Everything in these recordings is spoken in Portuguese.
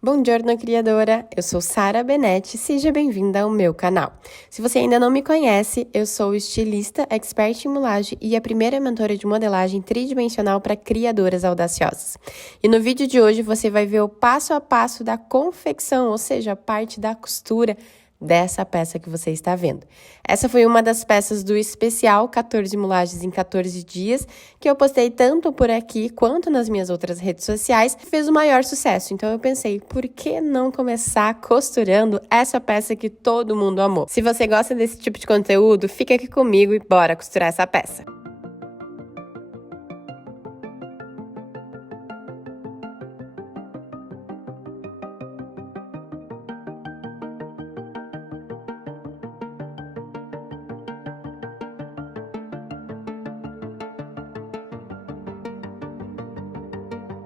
Buongiorno, criadora! Eu sou Sara Benetti, seja bem-vinda ao meu canal. Se você ainda não me conhece, eu sou estilista, expert em mulagem e a primeira mentora de modelagem tridimensional para criadoras audaciosas. E no vídeo de hoje você vai ver o passo a passo da confecção, ou seja, a parte da costura dessa peça que você está vendo. Essa foi uma das peças do especial 14 mulagens em 14 dias, que eu postei tanto por aqui quanto nas minhas outras redes sociais, e fez o maior sucesso. Então eu pensei, por que não começar costurando essa peça que todo mundo amou? Se você gosta desse tipo de conteúdo, fica aqui comigo e bora costurar essa peça.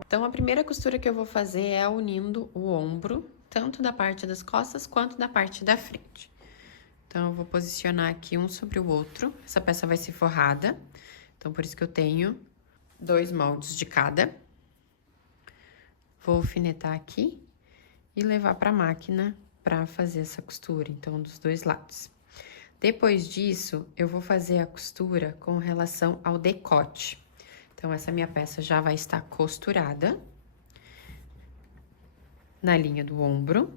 Então, a primeira costura que eu vou fazer é unindo o ombro, tanto da parte das costas quanto da parte da frente. Então, eu vou posicionar aqui um sobre o outro. Essa peça vai ser forrada, então por isso que eu tenho 2 moldes de cada. Vou alfinetar aqui e levar para a máquina para fazer essa costura, então, dos dois lados. Depois disso, eu vou fazer a costura com relação ao decote. Então, essa minha peça já vai estar costurada na linha do ombro.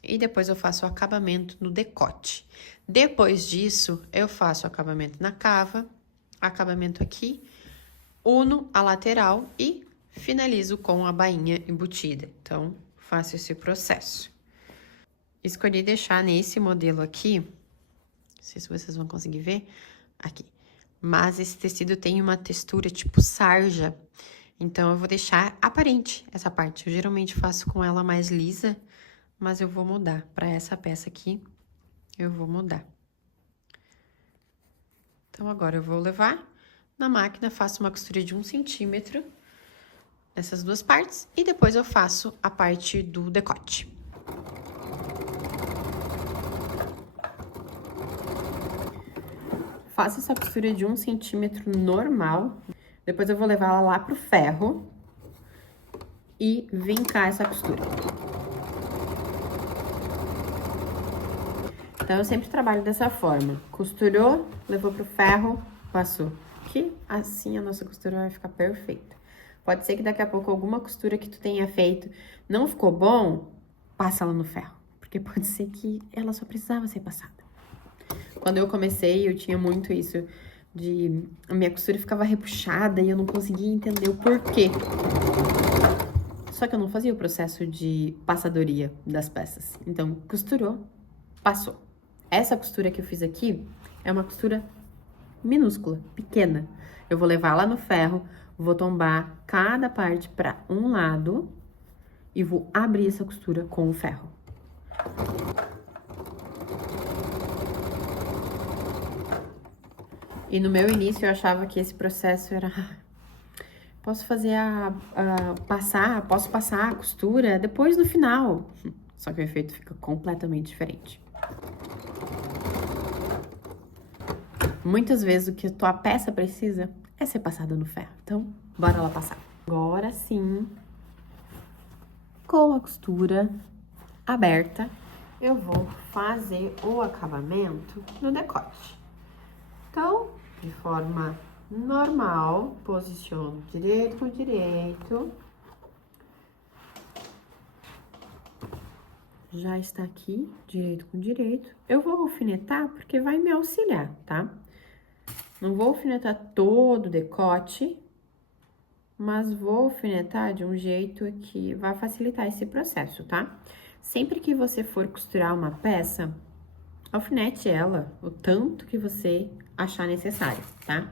E depois eu faço o acabamento no decote. Depois disso, eu faço o acabamento na cava, acabamento aqui, uno a lateral e finalizo com a bainha embutida. Então, faço esse processo. Escolhi deixar nesse modelo aqui, não sei se vocês vão conseguir ver, aqui. Mas esse tecido tem uma textura tipo sarja, então eu vou deixar aparente essa parte. Eu geralmente faço com ela mais lisa, mas eu vou mudar. Para essa peça aqui, eu vou mudar. Então, agora eu vou levar na máquina, faço uma costura de 1 centímetro nessas duas partes e depois eu faço a parte do decote. Faço essa costura de 1 centímetro normal, depois eu vou levar ela lá pro ferro e vincar essa costura. Então, eu sempre trabalho dessa forma. Costurou, levou pro ferro, passou. Que assim a nossa costura vai ficar perfeita. Pode ser que daqui a pouco alguma costura que tu tenha feito não ficou bom, passa ela no ferro. Porque pode ser que ela só precisava ser passada. Quando eu comecei, eu tinha muito isso de... A minha costura ficava repuxada e eu não conseguia entender o porquê. Só que eu não fazia o processo de passadoria das peças. Então, costurou, passou. Essa costura que eu fiz aqui é uma costura minúscula, pequena. Eu vou levar lá no ferro, vou tombar cada parte para um lado e vou abrir essa costura com o ferro. E no meu início eu achava que esse processo era... Posso fazer posso passar a costura depois no final. Só que o efeito fica completamente diferente. Muitas vezes o que a tua peça precisa é ser passada no ferro. Então, bora lá passar. Agora sim, com a costura aberta, eu vou fazer o acabamento no decote. Então, de forma normal, posiciono direito com direito. Já está aqui, direito com direito. Eu vou alfinetar porque vai me auxiliar, tá? Não vou alfinetar todo o decote, mas vou alfinetar de um jeito que vai facilitar esse processo, tá? Sempre que você for costurar uma peça, alfinete ela o tanto que você achar necessário, tá?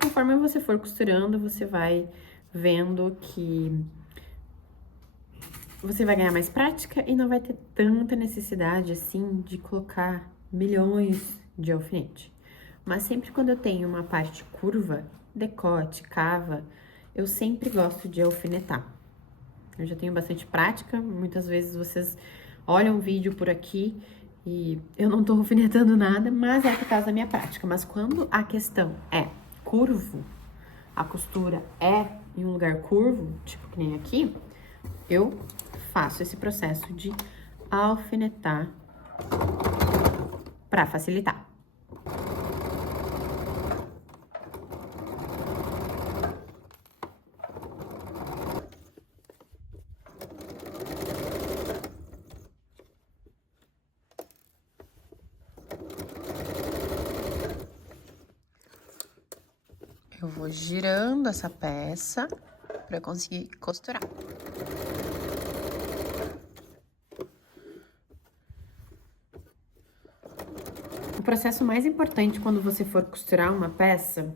Conforme você for costurando, você vai vendo que você vai ganhar mais prática e não vai ter tanta necessidade, assim, de colocar milhões de alfinete. Mas sempre quando eu tenho uma parte curva, decote, cava, eu sempre gosto de alfinetar. Eu já tenho bastante prática, muitas vezes vocês olham um vídeo por aqui e eu não tô alfinetando nada, mas é por causa da minha prática. Mas quando a questão é curvo, a costura é em um lugar curvo, tipo que nem aqui, eu faço esse processo de alfinetar para facilitar. Eu vou girando essa peça para conseguir costurar. O processo mais importante quando você for costurar uma peça,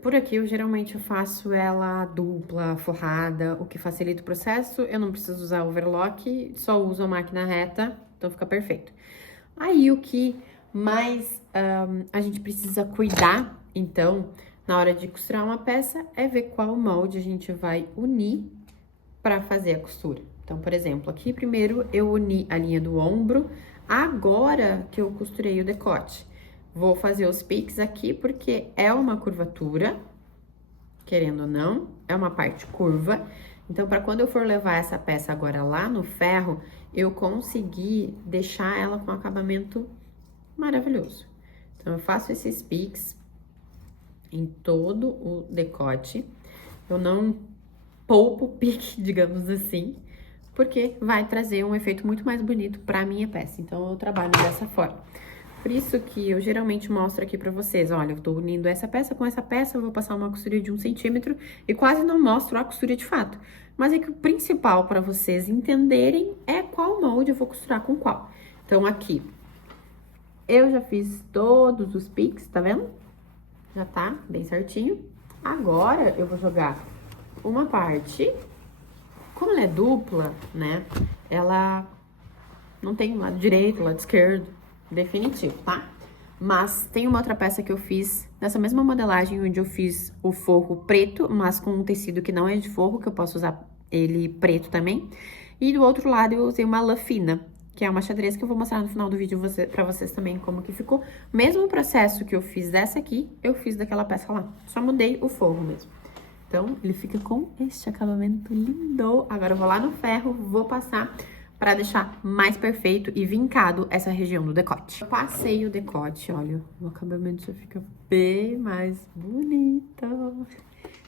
por aqui eu geralmente faço ela dupla, forrada, o que facilita o processo. Eu não preciso usar overlock, só uso a máquina reta, então fica perfeito. Aí o que mais a gente precisa cuidar, então, na hora de costurar uma peça, é ver qual molde a gente vai unir para fazer a costura. Então, por exemplo, aqui primeiro eu uni a linha do ombro, agora que eu costurei o decote. Vou fazer os piques aqui porque é uma curvatura, querendo ou não, é uma parte curva. Então, para quando eu for levar essa peça agora lá no ferro, eu conseguir deixar ela com acabamento maravilhoso. Então, eu faço esses piques em todo o decote. Eu não poupo o pique, digamos assim, porque vai trazer um efeito muito mais bonito pra minha peça. Então, eu trabalho dessa forma. Por isso que eu geralmente mostro aqui pra vocês, olha, eu tô unindo essa peça com essa peça, eu vou passar uma costura de 1 centímetro e quase não mostro a costura de fato. Mas é que o principal pra vocês entenderem é qual molde eu vou costurar com qual. Então, aqui, eu já fiz todos os piques, tá vendo? Já tá bem certinho. Agora, eu vou jogar uma parte. Como ela é dupla, né? Ela não tem lado direito, lado esquerdo, definitivo, tá? Mas tem uma outra peça que eu fiz nessa mesma modelagem, onde eu fiz o forro preto, mas com um tecido que não é de forro, que eu posso usar ele preto também. E do outro lado eu usei uma lã fina, que é uma xadrez que eu vou mostrar no final do vídeo pra vocês também como que ficou. Mesmo processo que eu fiz dessa aqui, eu fiz daquela peça lá. Só mudei o forro mesmo. Então, ele fica com este acabamento lindo. Agora eu vou lá no ferro, vou passar pra deixar mais perfeito e vincado essa região do decote. Eu passei o decote, olha, o acabamento já fica bem mais bonito.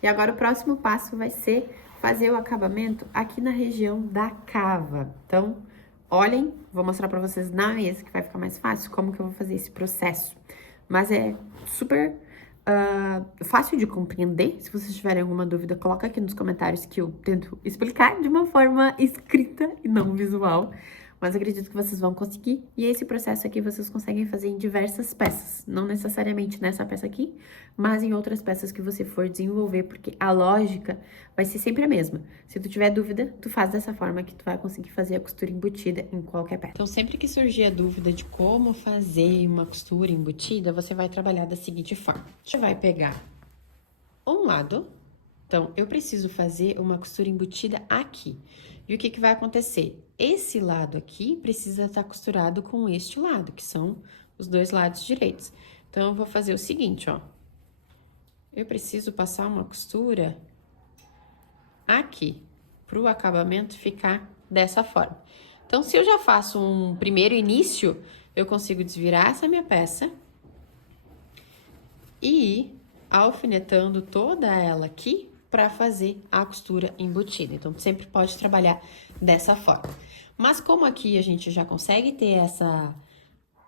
E agora o próximo passo vai ser fazer o acabamento aqui na região da cava. Então, olhem, vou mostrar pra vocês na mesa que vai ficar mais fácil como que eu vou fazer esse processo. Mas é super fácil de compreender. Se vocês tiverem alguma dúvida, coloca aqui nos comentários que eu tento explicar de uma forma escrita e não visual. Mas acredito que vocês vão conseguir. E esse processo aqui vocês conseguem fazer em diversas peças. Não necessariamente nessa peça aqui, mas em outras peças que você for desenvolver, porque a lógica vai ser sempre a mesma. Se tu tiver dúvida, tu faz dessa forma que tu vai conseguir fazer a costura embutida em qualquer peça. Então, sempre que surgir a dúvida de como fazer uma costura embutida, você vai trabalhar da seguinte forma. Você vai pegar um lado. Então, eu preciso fazer uma costura embutida aqui. E o que que vai acontecer? Esse lado aqui precisa estar costurado com este lado, que são os dois lados direitos. Então, eu vou fazer o seguinte, ó. Eu preciso passar uma costura aqui, pro acabamento ficar dessa forma. Então, se eu já faço um primeiro início, eu consigo desvirar essa minha peça e ir alfinetando toda ela aqui para fazer a costura embutida. Então, sempre pode trabalhar dessa forma. Mas como aqui a gente já consegue ter essa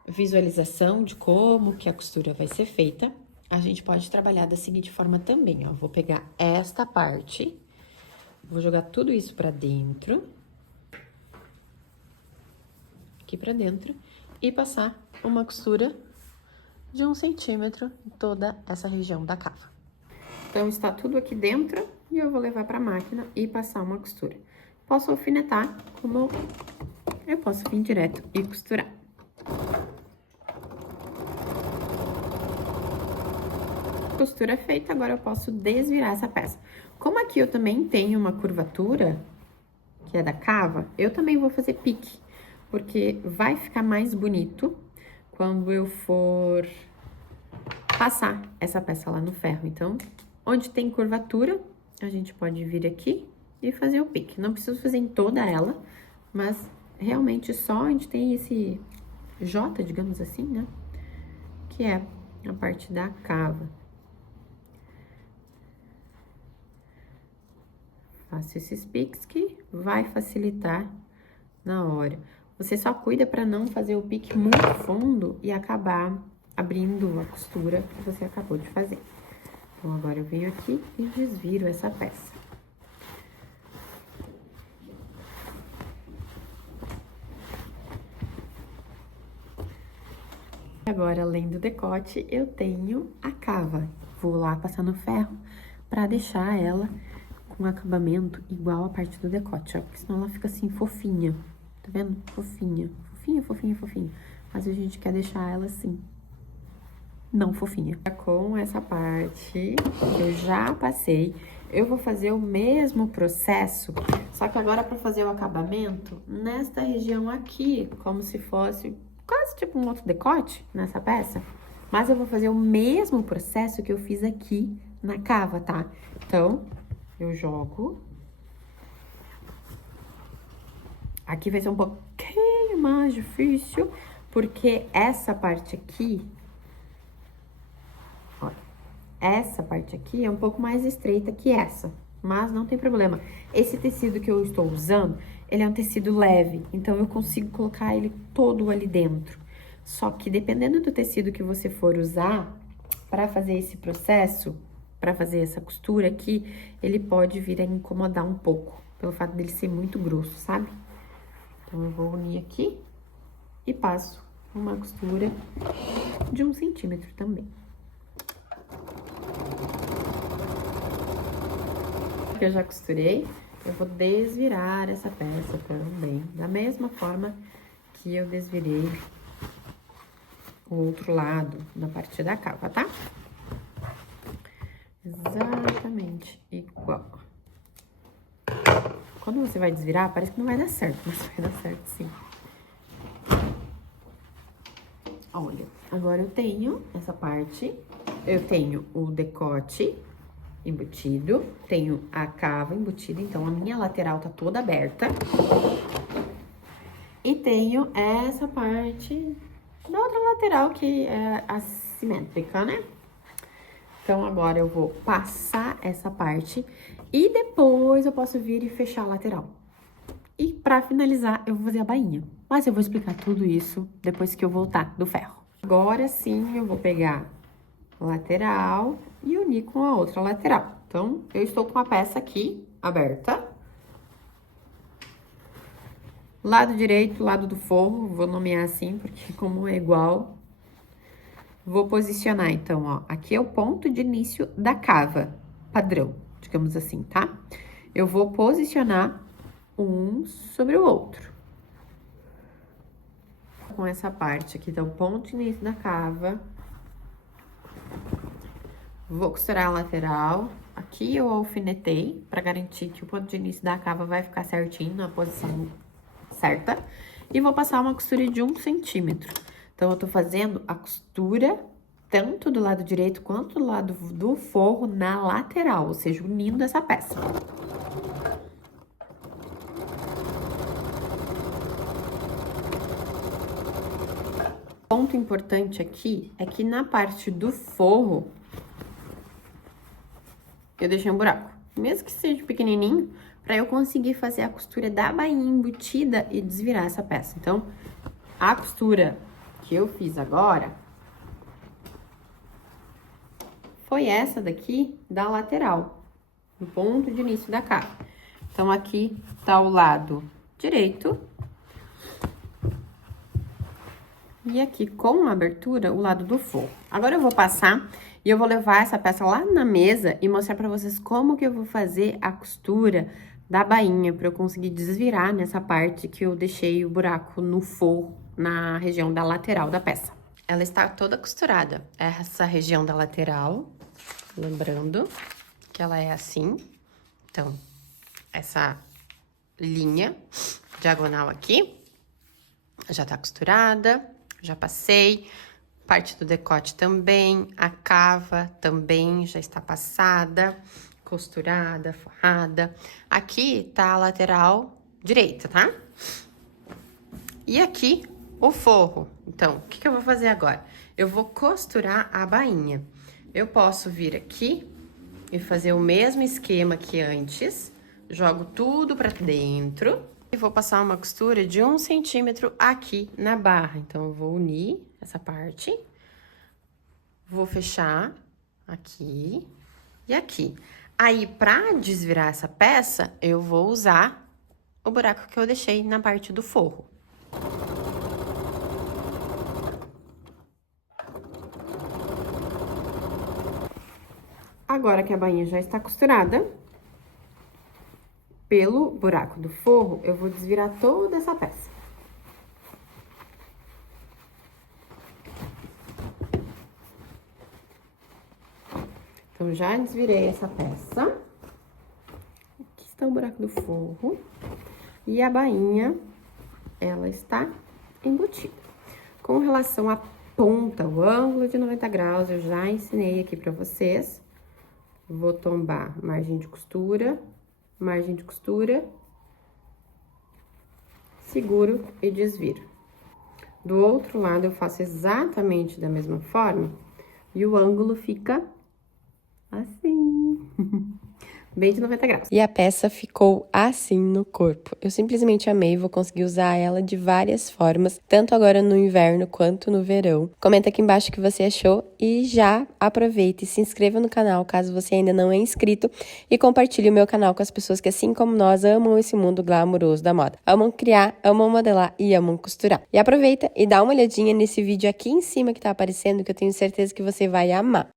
visualização de como que a costura vai ser feita, a gente pode trabalhar da seguinte forma também, ó. Vou pegar esta parte, vou jogar tudo isso pra dentro, aqui pra dentro, e passar uma costura de 1 centímetro em toda essa região da cava. Então, está tudo aqui dentro e eu vou levar pra máquina e passar uma costura. Posso alfinetar, como eu posso vir direto e costurar. Costura feita, agora eu posso desvirar essa peça. Como aqui eu também tenho uma curvatura, que é da cava, eu também vou fazer pique, porque vai ficar mais bonito quando eu for passar essa peça lá no ferro. Então, onde tem curvatura, a gente pode vir aqui e fazer o pique. Não preciso fazer em toda ela, mas realmente só a gente tem esse J, digamos assim, né? Que é a parte da cava. Faço esses piques que vai facilitar na hora. Você só cuida para não fazer o pique muito fundo e acabar abrindo a costura que você acabou de fazer. Então, agora eu venho aqui e desviro essa peça. Agora, além do decote, eu tenho a cava. Vou lá passar no ferro para deixar ela com acabamento igual a parte do decote, ó. Porque senão ela fica assim, fofinha. Tá vendo? Fofinha. Fofinha, fofinha, fofinha. Mas a gente quer deixar ela assim, não fofinha. Com essa parte que eu já passei, eu vou fazer o mesmo processo, só que agora para fazer o acabamento nesta região aqui, como se fosse quase tipo um outro decote nessa peça. Mas eu vou fazer o mesmo processo que eu fiz aqui na cava, tá? Então, eu jogo. Aqui vai ser um pouquinho mais difícil, porque essa parte aqui, ó, essa parte aqui é um pouco mais estreita que essa, mas não tem problema. Esse tecido que eu estou usando, ele é um tecido leve, então eu consigo colocar ele todo ali dentro. Só que dependendo do tecido que você for usar para fazer esse processo, para fazer essa costura aqui, ele pode vir a incomodar um pouco, pelo fato dele ser muito grosso, sabe? Então, eu vou unir aqui e passo uma costura de 1 centímetro também. Eu já costurei, eu vou desvirar essa peça também, da mesma forma que eu desvirei o outro lado da parte da cava, tá? Exatamente igual. Quando você vai desvirar, parece que não vai dar certo, mas vai dar certo sim. Olha, agora eu tenho essa parte, eu tenho o decote embutido, tenho a cava embutida, então a minha lateral tá toda aberta. E tenho essa parte da outra lateral que é assimétrica, né? Então, agora eu vou passar essa parte e depois eu posso vir e fechar a lateral. E pra finalizar, eu vou fazer a bainha. Mas eu vou explicar tudo isso depois que eu voltar do ferro. Agora sim, eu vou pegar a lateral e unir com a outra lateral. Então, eu estou com a peça aqui aberta. Lado direito, lado do forro, vou nomear assim, porque como é igual, vou posicionar, então, ó, aqui é o ponto de início da cava, padrão, digamos assim, tá? Eu vou posicionar um sobre o outro. Com essa parte aqui, então, ponto de início da cava. Vou costurar a lateral. Aqui eu alfinetei, pra garantir que o ponto de início da cava vai ficar certinho na posição certa. E vou passar uma costura de 1 centímetro. Então, eu tô fazendo a costura tanto do lado direito quanto do lado do forro na lateral, ou seja, unindo essa peça. Ponto importante aqui é que na parte do forro, eu deixei um buraco, mesmo que seja pequenininho, para eu conseguir fazer a costura da bainha embutida e desvirar essa peça. Então, a costura que eu fiz agora foi essa daqui da lateral, do ponto de início da cava. Então, aqui tá o lado direito. E aqui, com a abertura, o lado do forro. Agora, eu vou passar e eu vou levar essa peça lá na mesa e mostrar pra vocês como que eu vou fazer a costura da bainha, pra eu conseguir desvirar nessa parte que eu deixei o buraco no forro, na região da lateral da peça. Ela está toda costurada, essa região da lateral, lembrando que ela é assim. Então, essa linha diagonal aqui já tá costurada, já passei. Parte do decote também, a cava também já está passada. costurada, forrada. Aqui tá a lateral direita, tá? E aqui o forro. Então, o que eu vou fazer agora? Eu vou costurar a bainha. Eu posso vir aqui e fazer o mesmo esquema que antes. Jogo tudo pra dentro. E vou passar uma costura de 1 centímetro aqui na barra. Então, eu vou unir essa parte. Vou fechar aqui e aqui. Aí, pra desvirar essa peça, eu vou usar o buraco que eu deixei na parte do forro. Agora que a bainha já está costurada, pelo buraco do forro, eu vou desvirar toda essa peça. Então, já desvirei essa peça. Aqui está o buraco do forro. E a bainha, ela está embutida. Com relação à ponta, o ângulo de 90 graus, eu já ensinei aqui pra vocês. Vou tombar margem de costura, seguro e desviro. Do outro lado, eu faço exatamente da mesma forma e o ângulo fica assim. Bem de 90 graus. E a peça ficou assim no corpo. Eu simplesmente amei, vou conseguir usar ela de várias formas, tanto agora no inverno quanto no verão. Comenta aqui embaixo o que você achou e já aproveita e se inscreva no canal caso você ainda não é inscrito e compartilhe o meu canal com as pessoas que, assim como nós, amam esse mundo glamouroso da moda. Amam criar, amam modelar e amam costurar. E aproveita e dá uma olhadinha nesse vídeo aqui em cima que tá aparecendo, que eu tenho certeza que você vai amar.